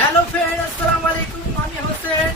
Hello friend, আসসালামু আলাইকুম। আমি হোসেন।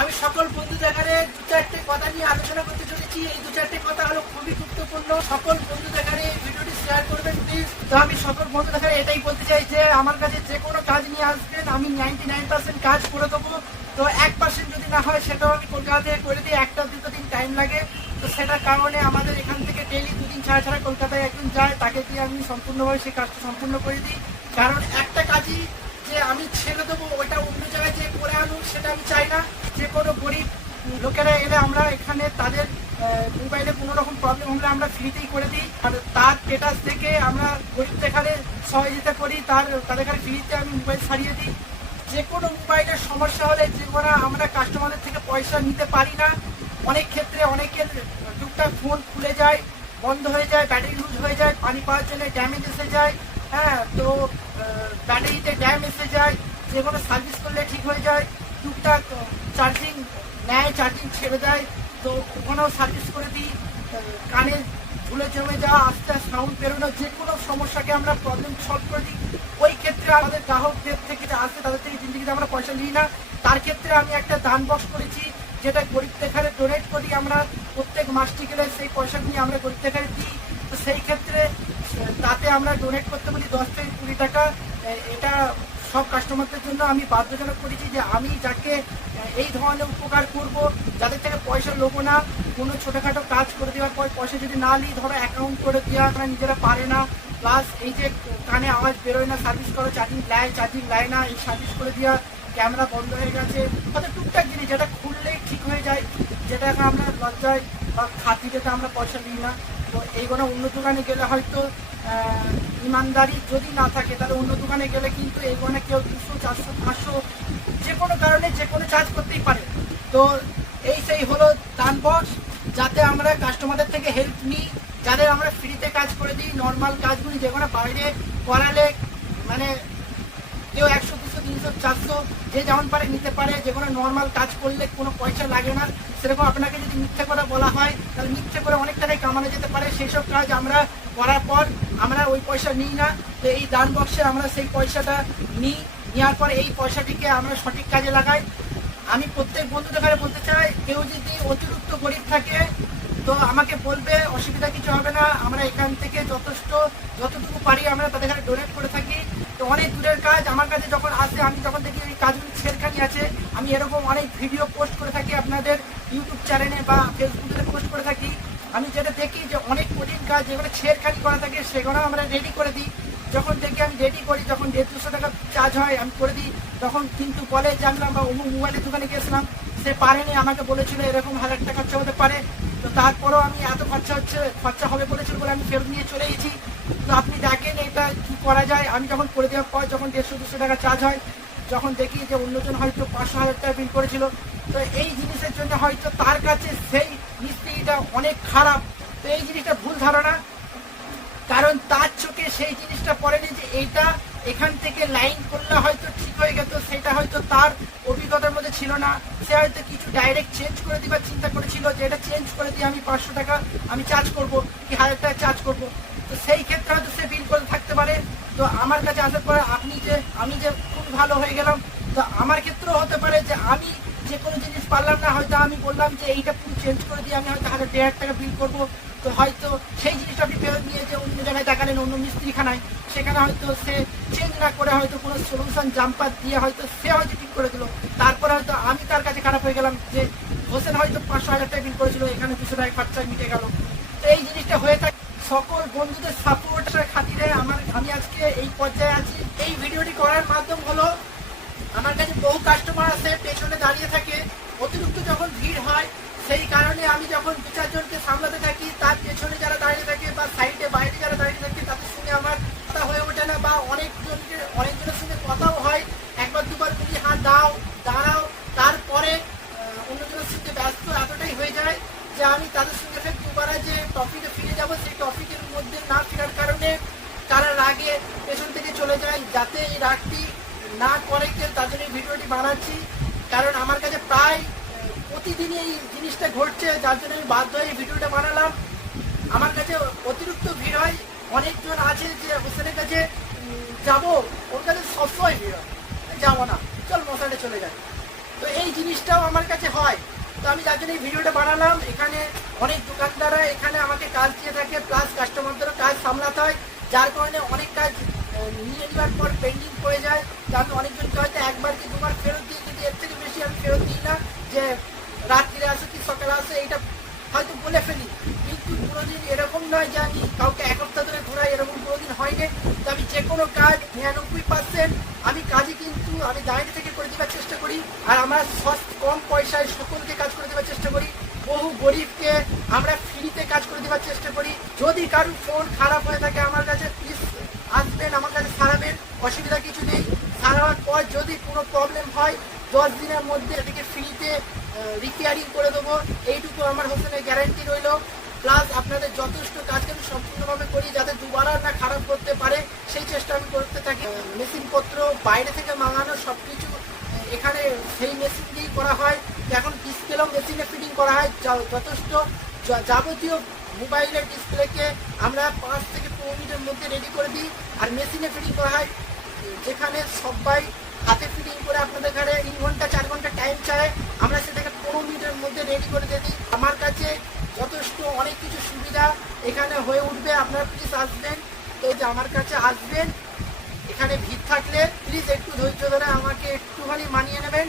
আমি সকল বন্ধু দেখারে দু চারটে কথা নিয়ে আলোচনা করতে চলেছি। এই দু চারটে কথা হলো খুবই গুরুত্বপূর্ণ। সকল বন্ধু দেখারে ভিডিওটি শেয়ার করবেন প্লিজ। তো আমি সকল বন্ধু দেখারে এটাই বলতে চাই যে আমার কাছে যে কোনো কাজ নিয়ে আসবেন, আমি 99% কাজ করে দেবো। তো 1% যদি না হয় সেটাও আমি কলকাতা থেকে করে দিই। 1-2 দিন টাইম লাগে। তো সেটার কারণে আমাদের এখান থেকে ডেলি 2 দিন ছাড়া ছাড়া কলকাতায় একজন যায়, তাকে দিয়ে আমি সম্পূর্ণভাবে সেই কাজটা সম্পূর্ণ করে দিই। কারণ একটা কাজই যে আমি ছেড়ে দেবো, ওইটা অন্য জায়গায় যে করে আনুক সেটা আমি চাই না। যে কোনো গরিব লোকেরা এলে আমরা এখানে তাদের মোবাইলে কোনো রকম প্রবলেম হলে আমরা ফ্রিতেই করে দিই। আর তার স্টেটাস থেকে আমরা গরিব দেখালে সহযোগিতা করি, তাদের ফ্রিতে আমি মোবাইল সারিয়ে দিই। যে কোনো মোবাইলের সমস্যা হলে যে কোনো আমরা কাস্টমারদের থেকে পয়সা নিতে পারি না। অনেক ক্ষেত্রে অনেকের টুকটাক ফোন খুলে যায়, বন্ধ হয়ে যায়, ব্যাটারি লুজ হয়ে যায়, পানি পাওয়ার জন্য ড্যামেজ এসে যায়। হ্যাঁ, তো ব্যাটারিতে ড্যাম এসে যায়, যে কোনো সার্ভিস করলে ঠিক হয়ে যায়। টুকটাক চার্জিং নেয়, চার্জিং ছেড়ে দেয়, তো ওখানেও সার্ভিস করে দিই। কানে ঝুলে জমে যাওয়া, আস্তে সাউন্ড বেরোনো, যে কোনো সমস্যাকে আমরা প্রবলেম সলভ করে দিই। ওই ক্ষেত্রে আমাদের গ্রাহকদের থেকে যে আসে তাদের থেকে জিন্দিগিতে আমরা পয়সা নিই না। তার ক্ষেত্রে আমি একটা দান বক্স করেছি, যেটা গরিব দেখারে ডোনেট করি। আমরা প্রত্যেক মাসটি গেলে সেই পয়সা নিয়ে আমরা গরিব দেখারে দিই। তো সেই ক্ষেত্রে তাতে আমরা ডোনেট করতে বলি 10 থেকে 20 টাকা। এটা সব কাস্টমারদের জন্য আমি বাধ্যজনক করেছি যে আমি যাকে এই ধরনের উপকার করব, যাদের থেকে পয়সা লোবো না। কোনো ছোটোখাটো কাজ করে দেওয়ার পর পয়সা যদি না নিই, ধরো অ্যাকাউন্ট করে দেওয়া তারা নিজেরা পারে না, প্লাস এই যে কানে আওয়াজ বেরোয় না, সার্ভিস করো, চার্জিং লায় না, এই সার্ভিস করে দেওয়া, ক্যামেরা বন্ধ হয়ে গেছে, হয়তো টুকটাক জিনিস যেটা খুললেই ঠিক হয়ে যায়, যেটা আমরা লজ্জায় বা খাতিরেতে আমরা পয়সা নিই না। তো এইগুলো অন্য দোকানে গেলে হয়তো ইমানদারি যদি না থাকে, তাহলে অন্য দোকানে গেলে কিন্তু এইগুলো কেউ 200, 400, 500 যে কোনো কারণে যে কোনো চার্জ করতেই পারে। তো সেই হলো দান বক্স, যাতে আমরা কাস্টমারদের থেকে হেল্প নিই, যাদের আমরা ফ্রিতে কাজ করে দিই। নর্মাল কাজগুলি যেগুলো বাইরে করালে মানে কেউ 100, 200, 300, 400 যে যেমন পারে নিতে পারে। যেগুলো নর্মাল কাজ করলে কোনো পয়সা লাগে না, সেরকম আপনাকে যদি মিথ্যে করে বলা হয় তাহলে মিথ্যে করে অনেক টাকায় কামানো যেতে পারে। সেই সব কাজ আমরা করার পর আমরা ওই পয়সা নিই না। তো এই দান বক্সে আমরা সেই পয়সাটা নিই, নেওয়ার পর এই পয়সাটিকে আমরা সঠিক কাজে লাগাই। আমি প্রত্যেক বন্ধুদের বলতে চাই, কেউ যদি অতিরিক্ত গরিব থাকে তো আমাকে বলবে, অসুবিধা কিছু হবে না। আমরা এখান থেকে যতটুকু পারি আমরা তাদের কাছে ডোনেট করে থাকি। তো অনেক দূরের কাজ আমার কাছে যখন আসে, আমি যখন দেখি এই কাজগুলি ছেড়খানি আছে, আমি এরকম অনেক ভিডিও পোস্ট করে থাকি আপনাদের ইউটিউব চ্যানেলে বা ফেসবুকে পোস্ট করে থাকি। আমি যেটা দেখি যে অনেক কঠিন কাজ যেগুলো ছেড়খানি করা থাকে, সেগুলো আমরা রেডি করে দিই। যখন দেখি আমি রেডি করি, যখন 150-200 টাকা চার্জ হয় আমি করে দিই। তখন কিন্তু বলে জানলাম বা অমুক মোবাইলের দোকানে গেছিলাম, সে পারেনি, আমাকে বলেছিল এরকম 1000 টাকা খরচা হতে পারে। তো তারপরেও আমি এত খরচা হবে বলেছিল বলে আমি ফেরত নিয়ে চলে গেছি। তো আপনি দেখেন এটা কী করা যায়। আমি যখন করে দেওয়ার পর যখন 150-200 টাকা চার্জ হয়, যখন দেখি যে অন্যজন হয়তো 500-1000 টাকা বিল করেছিল, তো এই জিনিসের জন্য হয়তো তার কাছে সেই মিস্ত্রিটা অনেক খারাপ। তো এই জিনিসটা ভুল ধারণা, কারণ তার চোখে সেই জিনিসটা পড়েনি যে এইটা এখান থেকে লাইন করলে হয়তো ঠিক হয়ে গেত, সেটা হয়তো তার অভিজ্ঞতার মধ্যে ছিল না। সে হয়তো কিছু ডাইরেক্ট চেঞ্জ করে দিবার চিন্তা করেছিল, যে এটা চেঞ্জ করে দিয়ে আমি 500 টাকা আমি চার্জ করবো কি 1000 টাকা চার্জ করবো। তো সেই ক্ষেত্রে হয়তো সে বিল করে থাকতে পারে। তো আমার কাছে আসার পরে আমি যে খুব ভালো হয়ে গেলাম। তো আমার ক্ষেত্রেও হতে পারে যে আমি যে কোনো জিনিস পারলাম না, হয়তো আমি বললাম যে এইটা পুরো চেঞ্জ করে দিয়ে আমি হয়তো 1000-1500 টাকা বিল করবো। তো হয়তো সেই জিনিসটা আপনি ফেরত নিয়ে যে অন্য জায়গায় দেখালেন, অন্য মিস্ত্রিখানায়, সেখানে হয়তো সে চেঞ্জ না করে হয়তো কোনো সলিউশন জাম্পার দিয়ে হয়তো সে হয়তো ঠিক করে দিল। তারপরে হয়তো আমি তার কাছে খারাপ হয়ে গেলাম যে হোসেন হয়তো 500-1000 টাকা বিল করেছিল, এখানে 200 টাকা খরচায় মিটে গেল। তো এই জিনিসটা হয়ে থাকে। সকল বন্ধুদের সাপোর্টের খাতিরে আমি আজকে এই পর্যায়ে আছি। এই ভিডিওটি করার মাধ্যম হলো, আমার কাছে বহু কাস্টমার আছে পেছনে দাঁড়িয়ে থাকে, অতিরিক্ত যখন ভিড় হয় সেই কারণে আমি যখন 2-4 জনকে সামলাতে থাকি, তার পেছনে যারা দাঁড়িয়ে থাকে বা সাইডে বাইরে যারা দাঁড়িয়ে থাকে তাদের সঙ্গে আমার কথা হয়ে ওঠে না, বা অনেকজনের সঙ্গে কথাও হয়। একবার দুবার যদি হাত দাঁড়াও, তারপরে অন্যজনের সঙ্গে ব্যস্ত এতটাই হয়ে যায় যে আমি তাদের সঙ্গে ফের দুবারা যে টপিকে ফিরে যাব, সেই টপিকের মধ্যে না ফেরার কারণে তারা রাগে পেছন থেকে চলে যায়। যাতে এই রাগটি না করে কেউ, তার জন্য এই ভিডিওটি বানাচ্ছি। কারণ আমার কাছে প্রায় প্রতিদিনই এই জিনিসটা ঘটছে, যার জন্য আমি বাধ্য হয়ে এই ভিডিওটা বানালাম। আমার কাছে অতিরিক্ত ভিড় হয়। অনেকজন আছে যে হোসেনের কাছে যাবো, ওর কাছে সবসময় ভিড় হয়, যাবো না। দোকানে চলে যায়। তো এই জিনিসটাও আমার কাছে হয়। তো আমি যার জন্য এই ভিডিওটা বানালাম। এখানে অনেক দোকানদাররা এখানে আমাকে কাজ দিয়ে থাকে, প্লাস কাস্টমারদেরও কাজ সামলাতে হয়, যার কারণে অনেক কাজ নিয়ে নেওয়ার পর পেন্ডিং পড়ে যায়। তো আমি অনেকজনকে হয়তো একবার কি দুবার ফেরত দিই, কিন্তু এর থেকে বেশি আমি ফেরত দিই না, যে রাত্রিরে আসো কি সকালে আসো এইটা হয়তো বলে ফেলি। কিন্তু কোনোদিন এরকম নয় যে আমি কাউকে এক সপ্তাহ ধরে ঘোরাই, এরকম কোনোদিন হয়নি। তো আমি যে কোনো কাজ 99% আমি কাজই কিন্তু আমি দাঁড়িয়ে থেকে করে দেওয়ার চেষ্টা করি। আর আমার কম পয়সায় সকলকে কাজ করে দেওয়ার চেষ্টা করি। বহু গরিবকে আমরা ফ্রিতে কাজ করে দেওয়ার চেষ্টা করি। যদি কারোর ফোন খারাপ হয়ে থাকে আমার কাছে প্লিজ আসবেন, আমার কাছে সারাবেন, অসুবিধা কিছু নেই। সারাবার পর যদি কোনো প্রবলেম হয় 10 দিনের মধ্যে এটাকে ফ্রিতে রিপেয়ারিং করে দেবো, এইটুকু আমার হোসেনের গ্যারান্টি রইল। প্লাস আপনাদের যথেষ্ট কাজকে আমি সম্পূর্ণভাবে করি, যাতে দুবার আর না খারাপ করতে পারে সেই চেষ্টা আমি করতে থাকি। মেশিনপত্র বাইরে থেকে মাঙানো সব কিছু এখানে সেই মেশিন দিয়েই করা হয়। এখন ডিসপ্লেও মেশিনে ফিটিং করা হয়। যথেষ্ট যাবতীয় মোবাইলের ডিসপ্লেকে আমরা 5 থেকে 15 মিনিটের মধ্যে রেডি করে দিই, আর মেশিনে ফিটিং করা হয়, যেখানে সবাই হাতে ফিটিং করে আপনাদের ঘরে 3 ঘন্টা 4 ঘন্টা টাইম চায়, আমরা সেটাকে 15 মিনিটের মধ্যে রেডি করে দিয়ে দিই। আমার কাছে যথেষ্ট অনেক কিছু সুবিধা এখানে হয়ে উঠবে। আপনারা প্লিজ আসবেন। তো যে আমার কাছে আসবেন, এখানে ভিড় থাকলে প্লিজ একটু ধৈর্য ধরে আমাকে একটুখানি মানিয়ে নেবেন।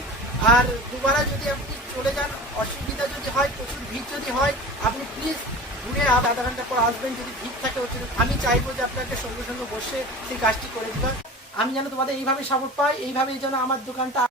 আর দুবারা যদি আপনি চলে যান, অসুবিধা যদি হয়, প্রচুর ভিড় যদি হয়, আপনি প্লিজ ঘুরে আধা ঘন্টা পর আসবেন। যদি ভিড় থাকে আমি চাইবো যে আপনাকে সঙ্গে সঙ্গে বসে সেই কাজটি করে দিবেন। আমি যেন তোমাদের এইভাবে সাপোর্ট পাই, এইভাবেই যেন আমার দোকানটা